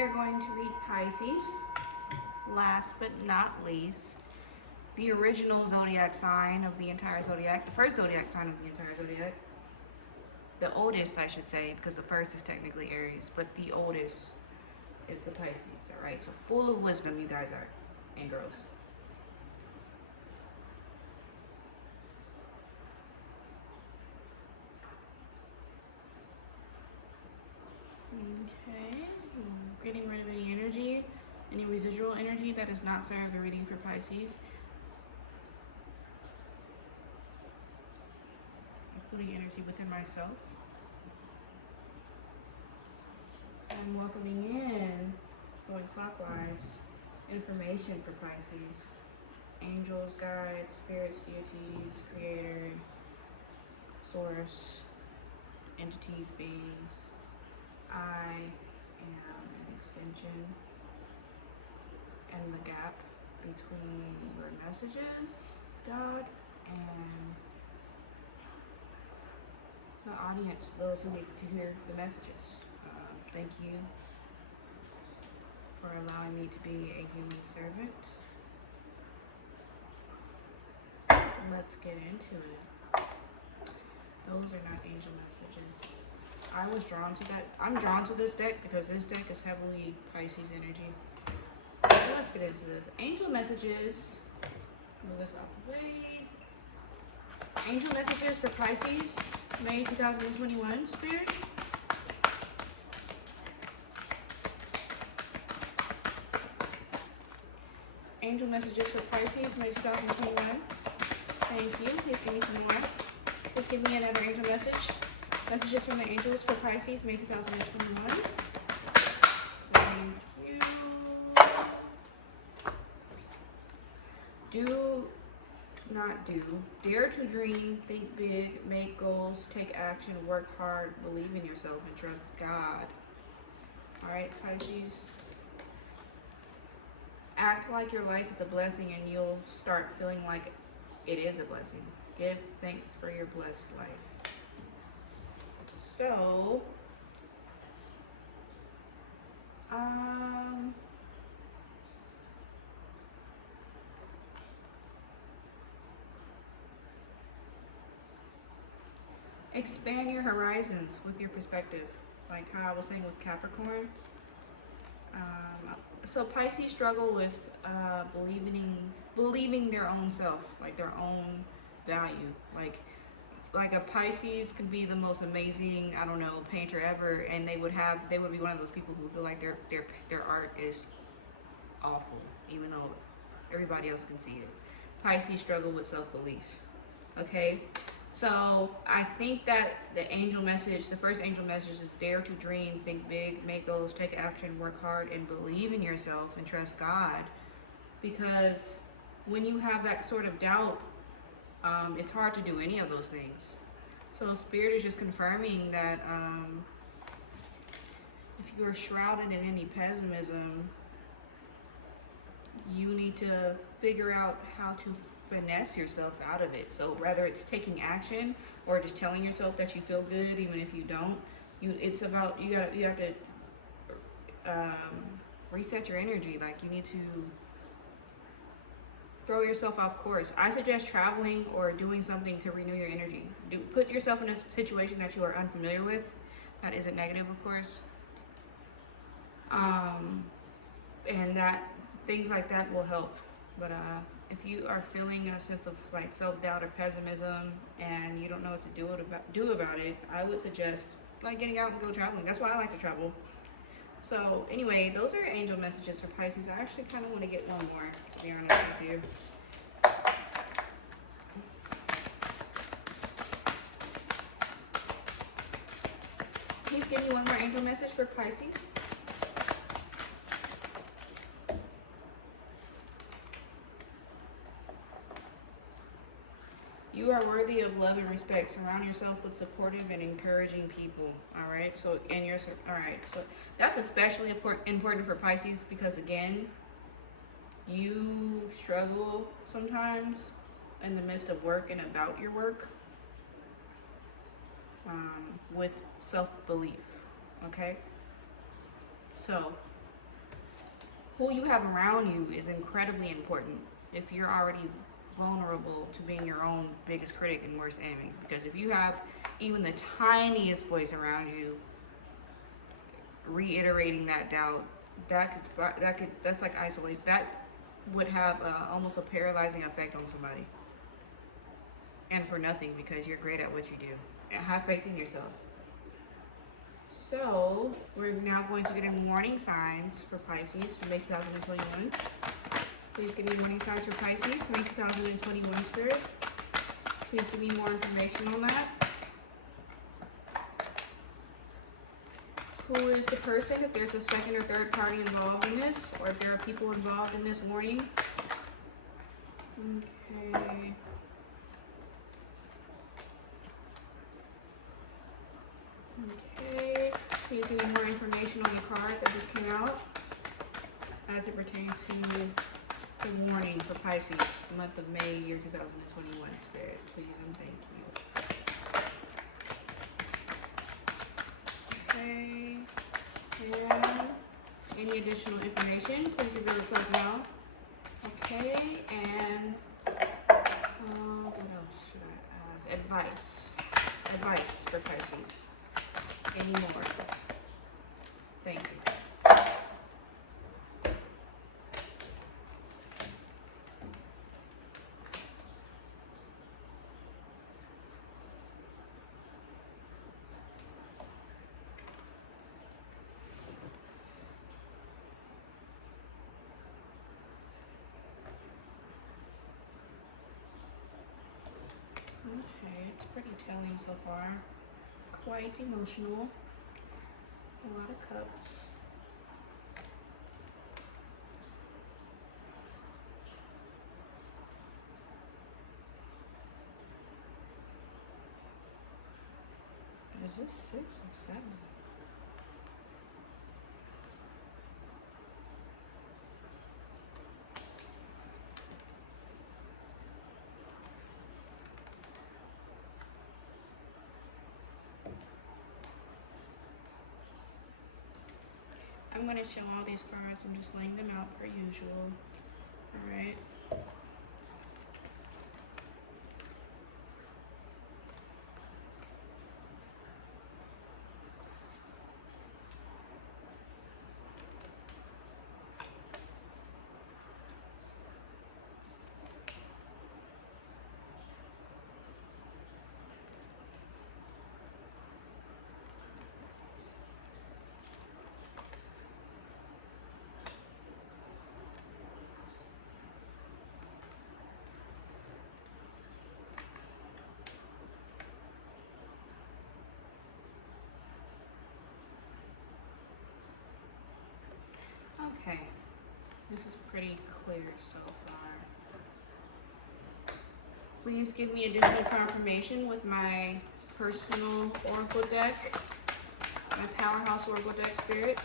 we are going to read Pisces. Last but not least, the original zodiac sign of the entire zodiac, the first zodiac sign of the entire zodiac. The oldest, I should say, because the first is technically Aries, but the oldest is the Pisces, all right? So full of wisdom you guys are, and girls. Okay, getting rid of any energy, any residual energy that does not serve the reading for Pisces. Including energy within myself. I'm welcoming in, going clockwise, information for Pisces. Angels, guides, spirits, deities, creator, source, entities, beings. I am an extension and the gap between your messages, God, and the audience, those who need to hear the messages. Thank you for allowing me to be a human servant. Let's get into it. Those are not angel messages. I was drawn to that. I'm drawn to this deck because this deck is heavily Pisces energy. Let's get into this. Angel messages. Move this out the way. Angel messages for Pisces, May 2021, Spirit. Angel messages for Pisces, May 2021. Thank you. Please give me some more. Please give me another angel message. Messages from the angels for Pisces, May 2021. Thank you. Do not do. Dare to dream, think big, make goals, take action, work hard, believe in yourself, and trust God. Alright, Pisces. Act like your life is a blessing and you'll start feeling like it is a blessing. Give thanks for your blessed life. So, expand your horizons with your perspective, like how I was saying with Capricorn. So Pisces struggle with believing their own self, like their own value. Like a Pisces could be the most amazing, I don't know, painter ever, and they would be one of those people who feel like their art is awful, even though everybody else can see it. Pisces struggle with self-belief. Okay? So I think that the first angel message is dare to dream, think big, make goals, take action, work hard, and believe in yourself and trust God. Because when you have that sort of doubt, it's hard to do any of those things. So Spirit is just confirming that if you are shrouded in any pessimism, you need to figure out how to finesse yourself out of it. So whether it's taking action or just telling yourself that you feel good even if you don't, it's about you have to reset your energy. Like you need to throw yourself off course. I suggest traveling or doing something to renew your energy. Put yourself in a situation that you are unfamiliar with. That isn't negative, of course. And that things like that will help. But if you are feeling a sense of like self-doubt or pessimism and you don't know what to do about it, I would suggest like getting out and go traveling. That's why I like to travel. So anyway, those are angel messages for Pisces. I actually kind of want to get one more, to be honest with you. Please give me one more angel message for Pisces. You are worthy of love and respect. Surround yourself with supportive and encouraging people. All right. So that's especially important for Pisces because again, you struggle sometimes in the midst of work and about your work with self-belief. Okay. So who you have around you is incredibly important if you're already vulnerable to being your own biggest critic and worst enemy. Because if you have even the tiniest voice around you reiterating that doubt, that's like isolate. That would have almost a paralyzing effect on somebody, and for nothing, because you're great at what you do. And have faith in yourself. So we're now going to get in warning signs for Pisces for May 2021. Please give me warning signs for Pisces for May 2021, Spirit. Please give me more information on that. Who is the person, if there's a second or third party involved in this, or if there are people involved in this warning? Okay. Okay. Please give me more information on the card that just came out as it pertains to the warning for Pisces, the month of May, year 2021, Spirit. Please and thank you. Okay. And any additional information, please reveal itself now. Okay, and what else should I ask? Advice for Pisces. Any more? Thank you. Okay, it's pretty telling so far. Quite emotional. A lot of cups. Is this 6 or 7? I'm going to show all these cards. I'm just laying them out per usual. Alright. Okay, this is pretty clear so far. Please give me additional confirmation with my personal oracle deck, my powerhouse oracle deck, Spirit,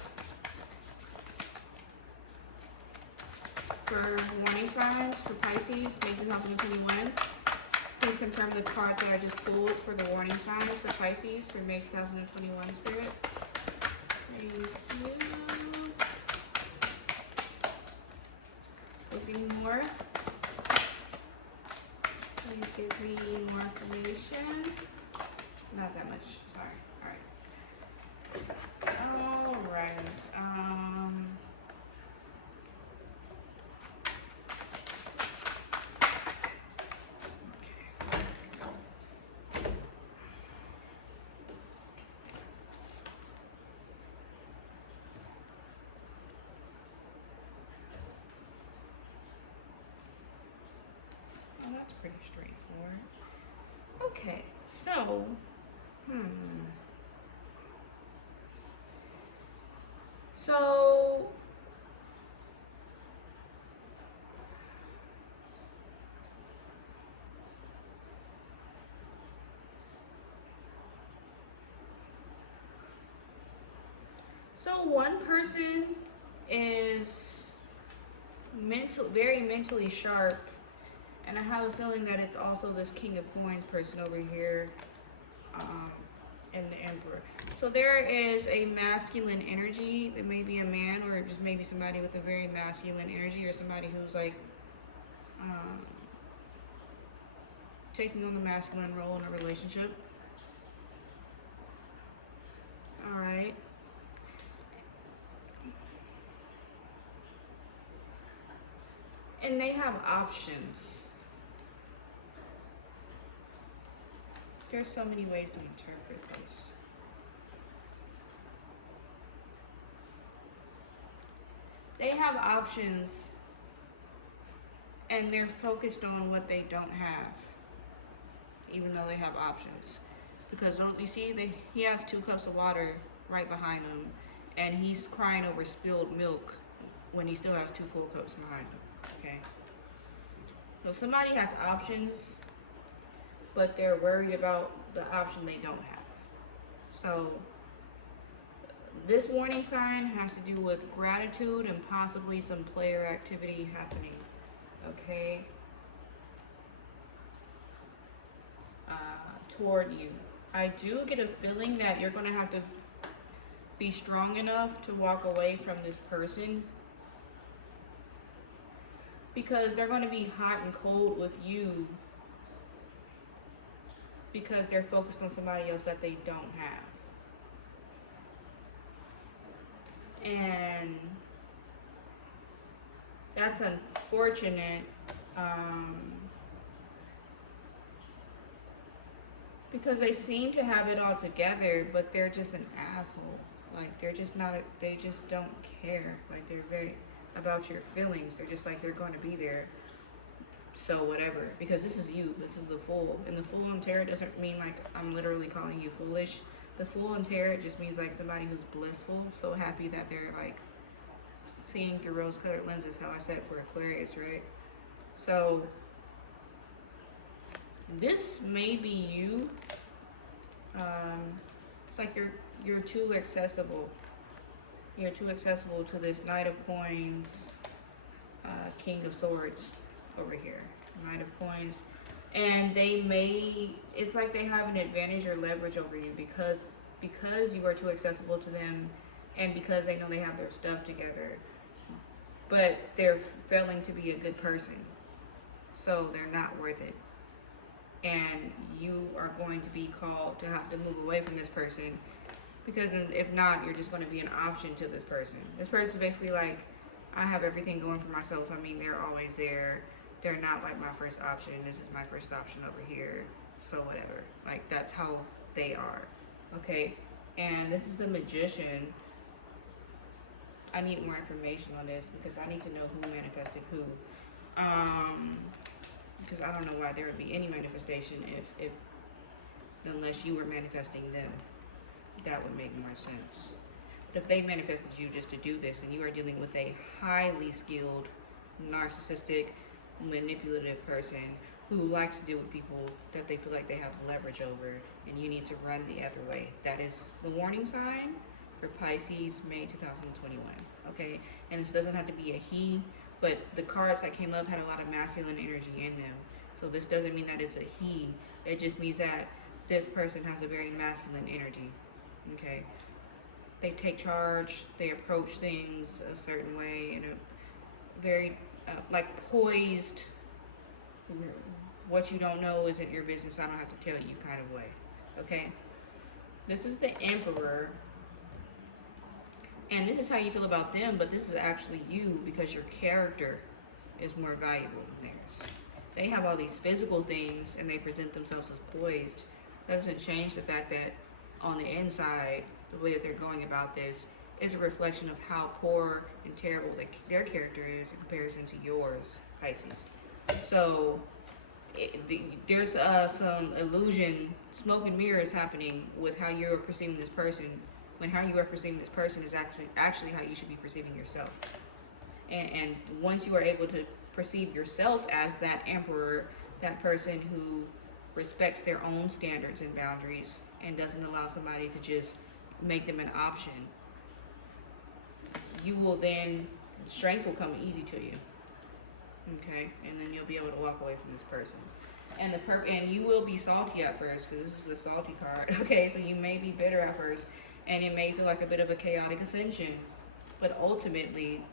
for warning signs for Pisces, May 2021. Please confirm the cards that I just pulled for the warning signs for Pisces for May 2021, Spirit. Thank you. Any more? Please give me more information. Not that much. Sorry. All right. That's pretty straightforward. Okay, so, so one person is very mentally sharp. And I have a feeling that it's also this King of Coins person over here. and the Emperor. So there is a masculine energy. It may be a man, or just maybe somebody with a very masculine energy, or somebody who's like um, taking on the masculine role in a relationship. All right. And they have options. There's so many ways to interpret this. They have options, and they're focused on what they don't have, even though they have options. Because you see, he has 2 cups of water right behind him, and he's crying over spilled milk when he still has 2 full cups behind him. Okay. So somebody has options, but they're worried about the option they don't have. So this warning sign has to do with gratitude and possibly some player activity happening. Okay. Toward you. I do get a feeling that you're going to have to be strong enough to walk away from this person, because they're going to be hot and cold with you because they're focused on somebody else that they don't have. And that's unfortunate. Because they seem to have it all together, but they're just an asshole. Like, they're just not, they just don't care. Like, they're very about your feelings. They're just like, you're going to be there, so whatever. Because this is you. This is the Fool. And the Fool in tarot doesn't mean like I'm literally calling you foolish. The Fool in tarot just means like somebody who's blissful, so happy that they're like seeing through rose-colored lenses, how I said for Aquarius, right? So this may be you. It's like you're too accessible. You're too accessible to this Knight of Coins, King of Swords over here. Knight of Coins. And they may, it's like they have an advantage or leverage over you because you are too accessible to them, and because they know they have their stuff together. But they're failing to be a good person. So they're not worth it. And you are going to be called to have to move away from this person, because if not, you're just going to be an option to this person. This person's basically like, I have everything going for myself. I mean, they're always there. They're not like my first option. This is my first option over here. So whatever. Like, that's how they are. Okay? And this is the Magician. I need more information on this because I need to know who manifested who. Because I don't know why there would be any manifestation if unless you were manifesting them. That would make more sense. But if they manifested you just to do this, then you are dealing with a highly skilled, narcissistic, manipulative person who likes to deal with people that they feel like they have leverage over, and you need to run the other way. That is the warning sign for Pisces, May 2021. Okay? And this doesn't have to be a he, but the cards that came up had a lot of masculine energy in them. So this doesn't mean that it's a he. It just means that this person has a very masculine energy. Okay? They take charge, they approach things a certain way, in a very, like, poised, what you don't know isn't your business, I don't have to tell you kind of way. Okay? This is the Emperor. And this is how you feel about them, but this is actually you, because your character is more valuable than theirs. They have all these physical things, and they present themselves as poised. That doesn't change the fact that on the inside, the way that they're going about this is a reflection of how poor and terrible their character is in comparison to yours, Pisces. So there's some illusion, smoke and mirrors happening with how you're perceiving this person, when how you are perceiving this person is actually how you should be perceiving yourself. And once you are able to perceive yourself as that Emperor, that person who respects their own standards and boundaries and doesn't allow somebody to just make them an option, you will then, strength will come easy to you. Okay? And then you'll be able to walk away from this person. And you will be salty at first because this is a salty card. Okay, so you may be bitter at first, and it may feel like a bit of a chaotic ascension, but ultimately,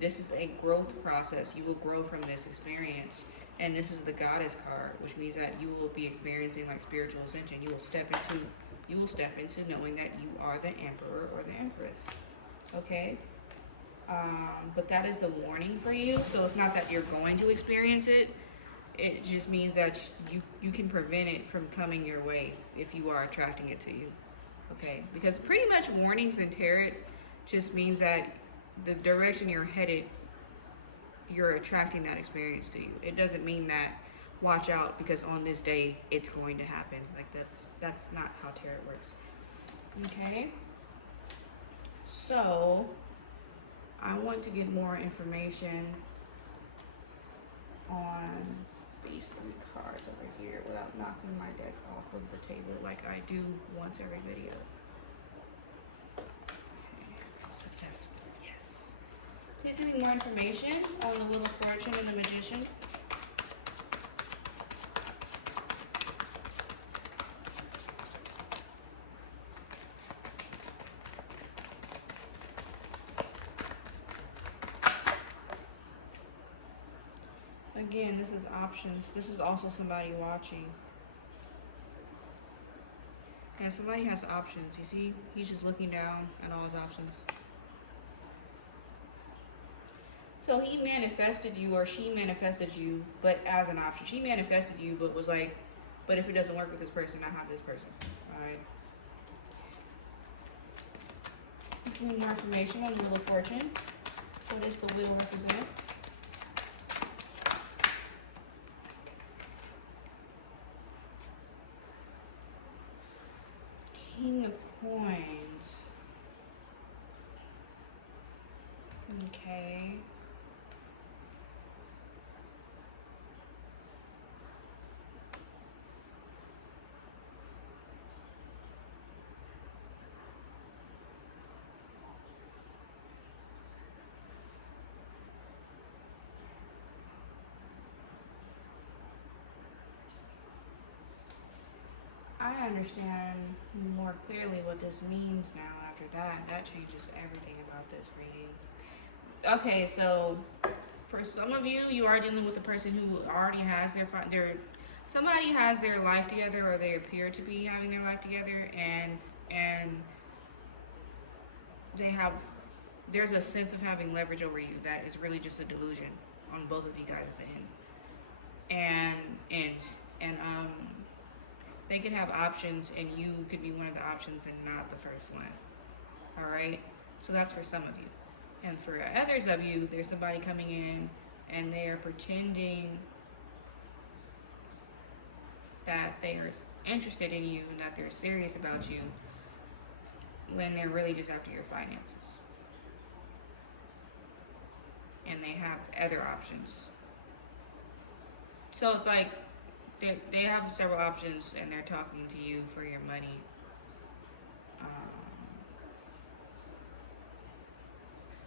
this is a growth process. You will grow from this experience, and this is the Goddess card, which means that you will be experiencing like spiritual ascension. You will step into knowing that you are the Emperor or the Empress. Okay. But that is the warning for you. So it's not that you're going to experience it. It just means that you can prevent it from coming your way if you are attracting it to you. Okay? Because pretty much warnings in tarot just means that the direction you're headed, you're attracting that experience to you. It doesn't mean that watch out because on this day it's going to happen. Like that's not how tarot works. Okay? So I want to get more information on these 3 cards over here without knocking my deck off of the table like I do once every video. Okay, successful, yes. Please give me more information on the Wheel of Fortune and the Magician. Again, this is options. This is also somebody watching. And somebody has options. You see, he's just looking down at all his options. So he manifested you, or she manifested you, but as an option. She manifested you, but was like, but if it doesn't work with this person, I have this person. Alright. Give me more information on the Wheel of Fortune. What does the wheel represent? King of Coins. Okay. I understand more clearly what this means now after that. That changes everything about this reading. Okay, so for some of you, you are dealing with a person who already has somebody has their life together, or they appear to be having their life together, and there's a sense of having leverage over you that is really just a delusion on both of you guys' end. And they could have options, and you could be one of the options and not the first one. All right? So that's for some of you. And for others of you, there's somebody coming in and they're pretending that they're interested in you and that they're serious about you when they're really just after your finances. And they have other options. So it's like they have several options and they're talking to you for your money.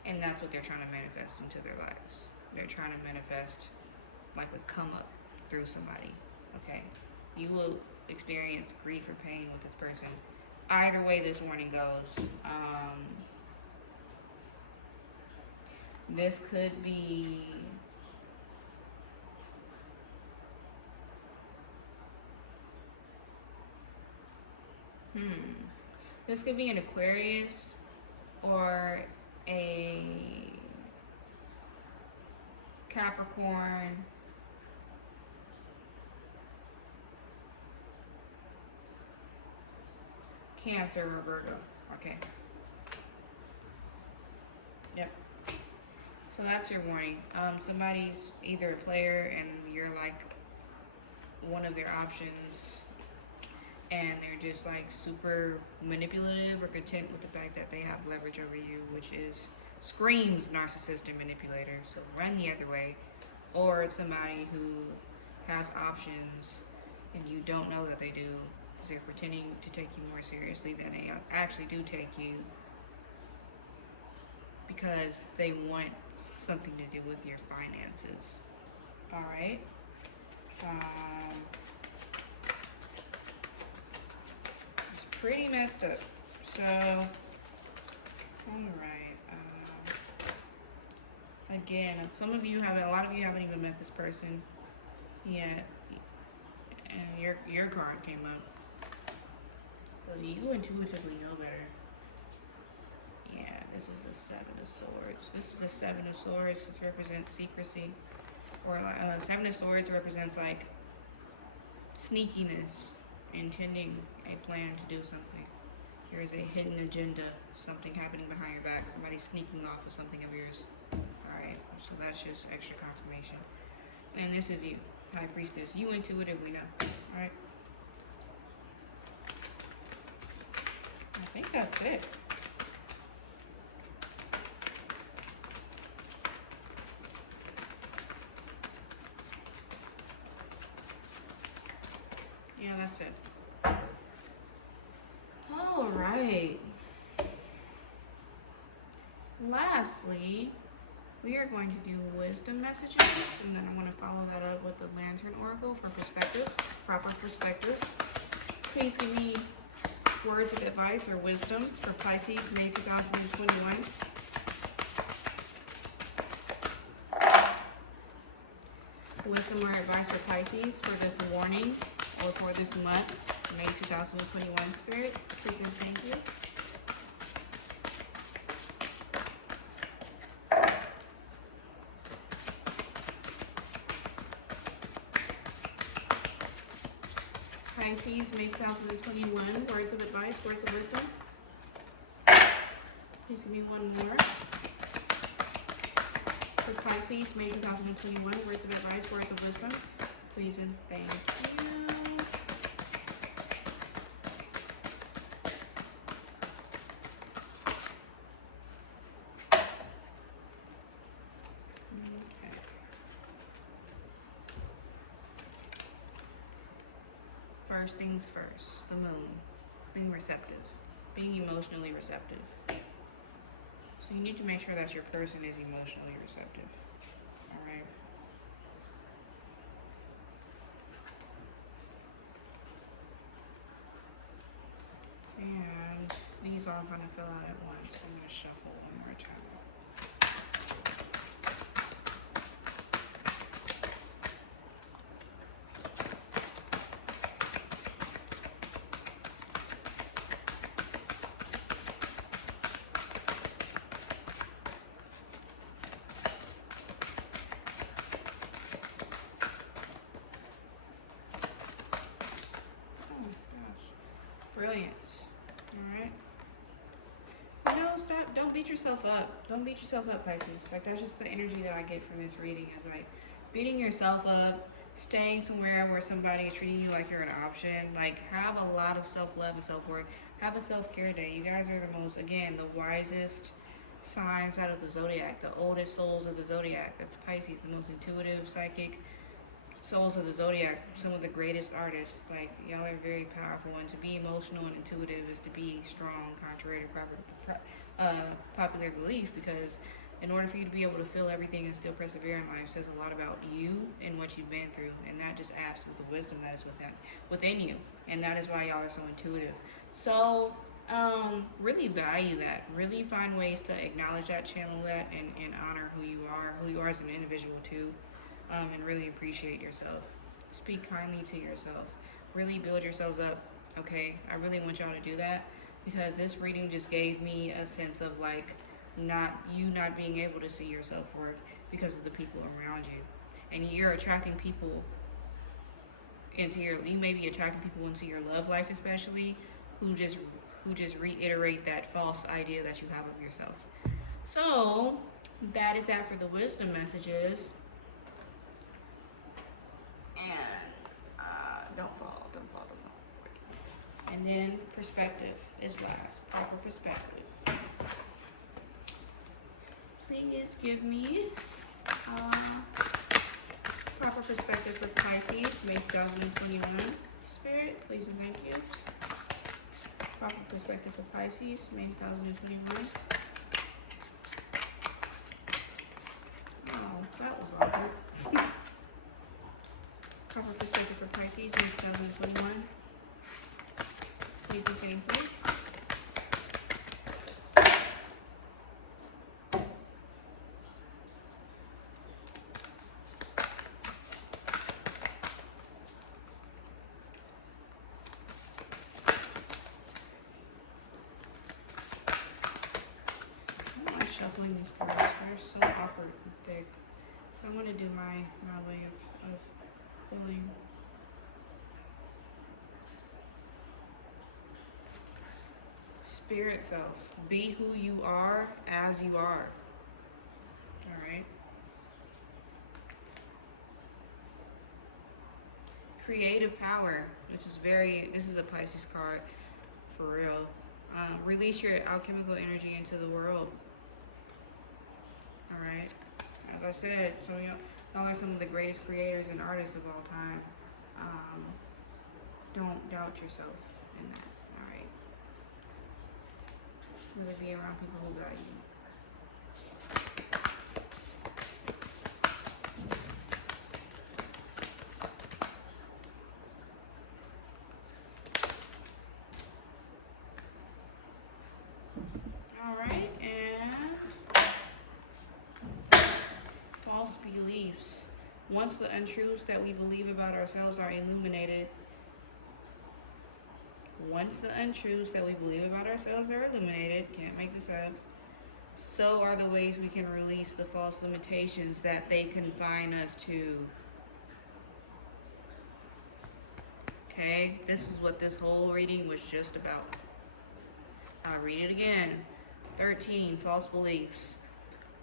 And that's what they're trying to manifest into their lives. They're trying to manifest like a come up through somebody. Okay? You will experience grief or pain with this person. Either way this warning goes. This could be this could be an Aquarius or a Capricorn, Cancer, or Virgo. Okay. Yep. So that's your warning. Somebody's either a player and you're like one of their options, and they're just like super manipulative or content with the fact that they have leverage over you, which screams narcissist and manipulator. So run the other way. Or it's somebody who has options and you don't know that they do, because they're pretending to take you more seriously than they actually do take you, because they want something to do with your finances. All right. pretty messed up. So, alright. Again, some of you haven't, a lot of you haven't even met this person yet. And your card came up. So you intuitively know better. Yeah, this is the Seven of Swords. This is the Seven of Swords. This represents secrecy. Or Seven of Swords represents like sneakiness, intending a plan to do something. There is a hidden agenda, something happening behind your back. Somebody sneaking off with something of yours. Alright, so that's just extra confirmation. And this is you, High Priestess. You intuitively know. Alright. I think that's it. Yeah, that's it. All right. Lastly, we are going to do wisdom messages, and then I'm going to follow that up with the Lantern Oracle for perspective, proper perspective. Please give me words of advice or wisdom for Pisces, May 2021. Wisdom or advice for Pisces for this warning or for this month, May 2021, Spirit. Please and thank you. Pisces, May 2021, words of advice, words of wisdom. Please give me one more. For Pisces, May 2021, words of advice, words of wisdom. Please and thank you. Okay. First things first, the moon. Being receptive. Being emotionally receptive. So you need to make sure that your person is emotionally receptive. Alright? And these are going to fill out at once. I'm going to shuffle one more time. Brilliance. Alright. You know, stop. Don't beat yourself up. Don't beat yourself up, Pisces. Like, that's just the energy that I get from this reading is like beating yourself up, staying somewhere where somebody is treating you like you're an option. Like, have a lot of self-love and self-worth. Have a self-care day. You guys are the most, again, the wisest signs out of the zodiac, the oldest souls of the zodiac. That's Pisces, the most intuitive, psychic souls of the zodiac, some of the greatest artists. Like, y'all are very powerful, and to be emotional and intuitive is to be strong, contrary to popular belief, because in order for you to be able to feel everything and still persevere in life says a lot about you and what you've been through, and that just adds with the wisdom that is within you, and that is why y'all are so intuitive. So really value that. Really find ways to acknowledge that, channel that, and honor who you are as an individual too. And really appreciate yourself. Speak kindly to yourself. Really build yourselves up, okay? I really want y'all to do that, because this reading just gave me a sense of like not being able to see your self-worth because of the people around you. And you're attracting people into you may be attracting people into your love life, especially who just reiterate that false idea that you have of yourself. So that is that for the wisdom messages. And don't fall. And then perspective is last. Proper perspective. Please give me proper perspective for Pisces, May 2021. Spirit, please and thank you. Proper perspective for Pisces, May 2021. Oh, that was awkward. Proper perspective for Pisces, May 2021. piece of gameplay. I don't like shuffling these cards. They're so awkward and thick. So I'm going to do my way of filling. Spirit self. Be who you are as you are. Alright. Creative power, which is this is a Pisces card for real. Release your alchemical energy into the world. Alright. As I said, y'all are some of the greatest creators and artists of all time. Don't doubt yourself in that. Alright. Really be around people who value you. Alright, and false beliefs. Once the untruths that we believe about ourselves are illuminated, can't make this up, so are the ways we can release the false limitations that they confine us to. Okay, this is what this whole reading was just about. I'll read it again. 13, false beliefs.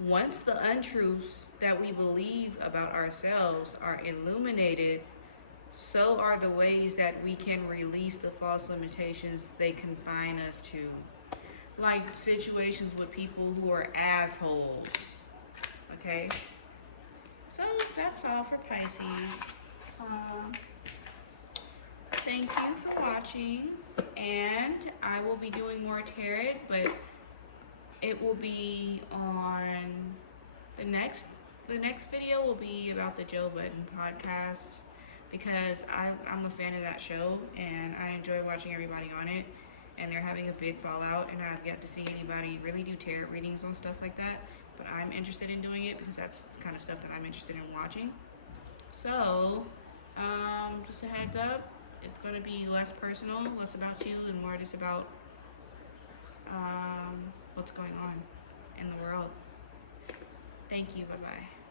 Once the untruths that we believe about ourselves are illuminated, so are the ways that we can release the false limitations they confine us to. Like situations with people who are assholes. Okay? So that's all for Pisces. Thank you for watching. And I will be doing more tarot, but it will be on the next video will be about the Joe Budden podcast, because I'm a fan of that show and I enjoy watching everybody on it, and they're having a big fallout, and I've yet to see anybody really do tarot readings on stuff like that, but I'm interested in doing it because that's the kind of stuff that I'm interested in watching. So just a heads up, it's going to be less personal, less about you, and more just about what's going on in the world. Thank you. Bye-bye.